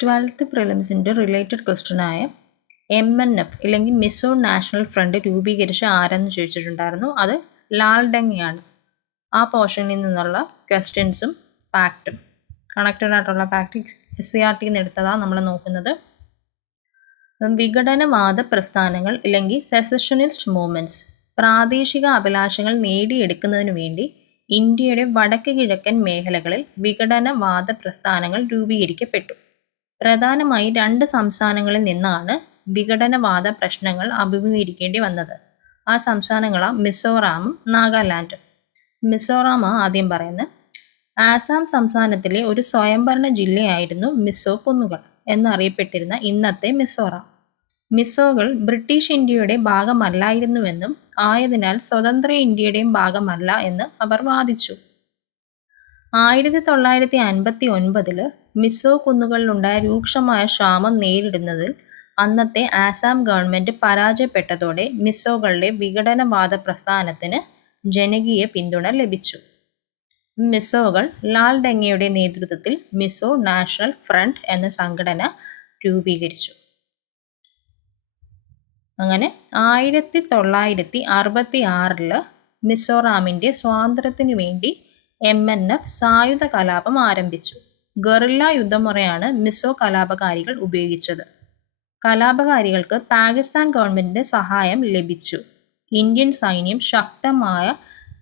12th പ്രിലിംസിൻ്റെ related ക്വസ്റ്റ്യനായ MNF ഇല്ലെങ്കിൽ Mizo national front രൂപീകരിച്ച ആരെന്ന് ചോദിച്ചിട്ടുണ്ടായിരുന്നു. അത് ലാൽ ഡെങ്ങയാണ്. ആ പോർഷനിൽ നിന്നുള്ള ക്വസ്റ്റ്യൻസും ഫാക്റ്റും കണക്റ്റഡ് ആയിട്ടുള്ള ഫാക്റ്റ് SCRTയിൽ നിന്ന് എടുത്തതാണ് നമ്മൾ നോക്കുന്നത്. വിഘടനവാദ പ്രസ്ഥാനങ്ങൾ ഇല്ലെങ്കിൽ സെസഷനിസ്റ്റ് മൂവ്മെൻറ്റ്സ് പ്രാദേശിക അഭിലാഷങ്ങൾ നേടിയെടുക്കുന്നതിനു വേണ്ടി ഇന്ത്യയുടെ വടക്ക് കിഴക്കൻ മേഖലകളിൽ വിഘടനവാദ പ്രസ്ഥാനങ്ങൾ രൂപീകരിക്കപ്പെട്ടു. പ്രധാനമായി 2 സംസ്ഥാനങ്ങളിൽ നിന്നാണ് വിഘടനവാദ പ്രശ്നങ്ങൾ അഭിമുഖീകരിക്കേണ്ടി വന്നത്. ആ സംസ്ഥാനങ്ങളാണ് മിസോറാമും നാഗാലാൻഡും. മിസോറാമാണ് ആദ്യം പറയുന്നത്. ആസാം സംസ്ഥാനത്തിലെ ഒരു സ്വയംഭരണ ജില്ലയായിരുന്നു മിസോ കുന്നുകൾ എന്നറിയപ്പെട്ടിരുന്ന ഇന്നത്തെ മിസോറാം. മിസോകൾ ബ്രിട്ടീഷ് ഇന്ത്യയുടെ ഭാഗമല്ലായിരുന്നുവെന്നും ആയതിനാൽ സ്വതന്ത്ര ഇന്ത്യയുടെയും ഭാഗമല്ല എന്ന് അവർ വാദിച്ചു. 1959 മിസോ കുന്നുകളിലുണ്ടായ രൂക്ഷമായ ക്ഷാമം നേരിടുന്നതിൽ അന്നത്തെ ആസാം ഗവൺമെന്റ് പരാജയപ്പെട്ടതോടെ മിസോകളുടെ വിഘടനവാദ പ്രസ്ഥാനത്തിന് ജനകീയ പിന്തുണ ലഭിച്ചു. മിസോകൾ ലാൽ ഡെങ്ങയുടെ നേതൃത്വത്തിൽ മിസോ നാഷണൽ ഫ്രണ്ട് എന്ന സംഘടന രൂപീകരിച്ചു. അങ്ങനെ 1966 മിസോറാമിന്റെ സ്വാതന്ത്ര്യത്തിനു വേണ്ടി MNF സായുധ കലാപം ആരംഭിച്ചു. ഗറില്ല യുദ്ധമുറയാണ് മിസോ കലാപകാരികൾ ഉപയോഗിച്ചത്. കലാപകാരികൾക്ക് പാകിസ്ഥാൻ ഗവൺമെന്റിന്റെ സഹായം ലഭിച്ചു. ഇന്ത്യൻ സൈന്യം ശക്തമായ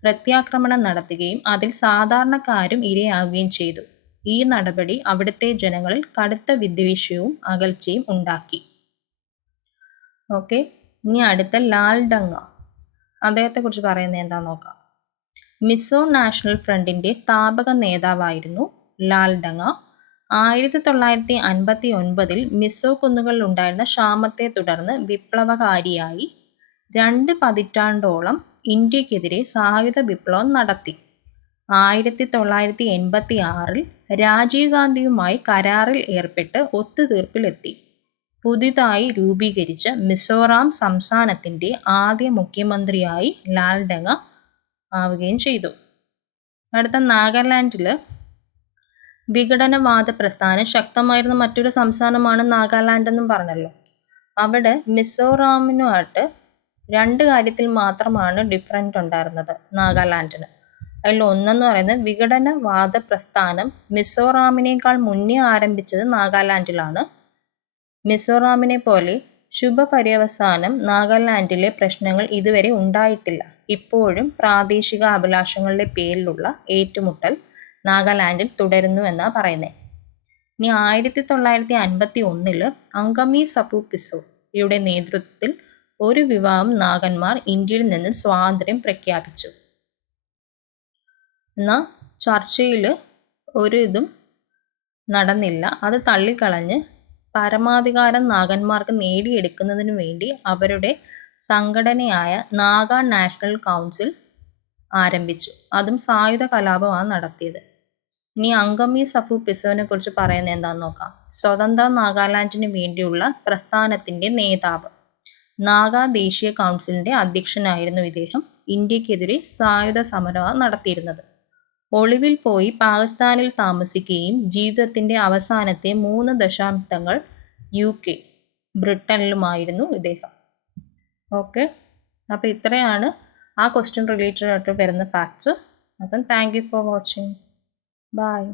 പ്രത്യാക്രമണം നടത്തുകയും അതിൽ സാധാരണക്കാരും ഇരയാവുകയും ചെയ്തു. ഈ നടപടി അവിടുത്തെ ജനങ്ങളിൽ കടുത്ത വിദ്വേഷവും അകൽച്ചയും ഉണ്ടാക്കി. ഓക്കെ, ഇനി അടുത്ത ലാൽ ഡെങ്ങ, അദ്ദേഹത്തെ കുറിച്ച് പറയുന്നത് എന്താണെന്ന് നോക്കാം. മിസോ നാഷണൽ ഫ്രണ്ടിന്റെ സ്ഥാപക നേതാവായിരുന്നു ലാൽ ഡെങ്ങ. 1959 മിസോ കുന്നുകളിൽ ഉണ്ടായിരുന്ന ക്ഷാമത്തെ തുടർന്ന് വിപ്ലവകാരിയായി 2 പതിറ്റാണ്ടോളം ഇന്ത്യക്കെതിരെ സായുധ വിപ്ലവം നടത്തി. 1986 രാജീവ് ഗാന്ധിയുമായി കരാറിൽ ഏർപ്പെട്ട് ഒത്തുതീർപ്പിലെത്തി. പുതിയതായി രൂപീകരിച്ച മിസോറാം സംസ്ഥാനത്തിന്റെ ആദ്യ മുഖ്യമന്ത്രിയായി ലാൽ ഡെങ്ങ ആവുകയും ചെയ്തു. അടുത്ത നാഗാലാൻഡിൽ വിഘടനവാദ പ്രസ്ഥാനം ശക്തമായിരുന്ന മറ്റൊരു സംസ്ഥാനമാണ് നാഗാലാൻഡ് എന്നും പറഞ്ഞല്ലോ. അവിടെ മിസോറാമിനുമായിട്ട് 2 കാര്യത്തിൽ മാത്രമാണ് ഡിഫറൻറ്റ് ഉണ്ടായിരുന്നത് നാഗാലാൻഡിന്. അതിൽ ഒന്നെന്ന് പറയുന്നത് വിഘടനവാദ പ്രസ്ഥാനം മിസോറാമിനേക്കാൾ മുന്നേ ആരംഭിച്ചത് നാഗാലാൻഡിലാണ്. മിസോറാമിനെ പോലെ ശുഭപര്യവസാനം നാഗാലാൻഡിലെ പ്രശ്നങ്ങൾ ഇതുവരെ ഉണ്ടായിട്ടില്ല. ഇപ്പോഴും പ്രാദേശിക അഭിലാഷങ്ങളുടെ പേരിലുള്ള ഏറ്റുമുട്ടൽ നാഗാലാൻഡിൽ തുടരുന്നു എന്നാണ് പറയുന്നത്. ഇനി 1951 അങ്കമി സഫു പിസോയുടെ നേതൃത്വത്തിൽ ഒരു വിഭാഗം നാഗന്മാർ ഇന്ത്യയിൽ നിന്ന് സ്വാതന്ത്ര്യം പ്രഖ്യാപിച്ചു. എന്നാൽ ചർച്ചയിൽ ഒരു ഇതും നടന്നില്ല. അത് തള്ളിക്കളഞ്ഞ് പരമാധികാരം നാഗന്മാർക്ക് നേടിയെടുക്കുന്നതിനു വേണ്ടി അവരുടെ സംഘടനയായ നാഗാ നാഷണൽ കൗൺസിൽ ആരംഭിച്ചു. അതും സായുധ കലാപമാണ് നടത്തിയത്. ഇനി അങ്കമി സഫു പിസോനെ കുറിച്ച് പറയുന്നത് എന്താണെന്ന് നോക്കാം. സ്വതന്ത്ര നാഗാലാൻഡിന് വേണ്ടിയുള്ള പ്രസ്ഥാനത്തിന്റെ നേതാവ്. നാഗാ ദേശീയ കൗൺസിലിന്റെ അധ്യക്ഷനായിരുന്നു ഇദ്ദേഹം. ഇന്ത്യക്കെതിരെ സായുധ സമരമാണ് നടത്തിയിരുന്നത്. ഒളിവിൽ പോയി പാകിസ്ഥാനിൽ താമസിക്കുകയും ജീവിതത്തിന്റെ അവസാനത്തെ 3 ദശാബ്ദങ്ങൾ UK ബ്രിട്ടനിലുമായിരുന്നു ഇദ്ദേഹം. ഓക്കെ, അപ്പോൾ ഇത്രയാണ് ആ ക്വസ്റ്റ്യൻ റിലേറ്റഡ് ആയിട്ട് വരുന്ന ഫാക്ട്സ്. അപ്പം thank you for watching. Bye.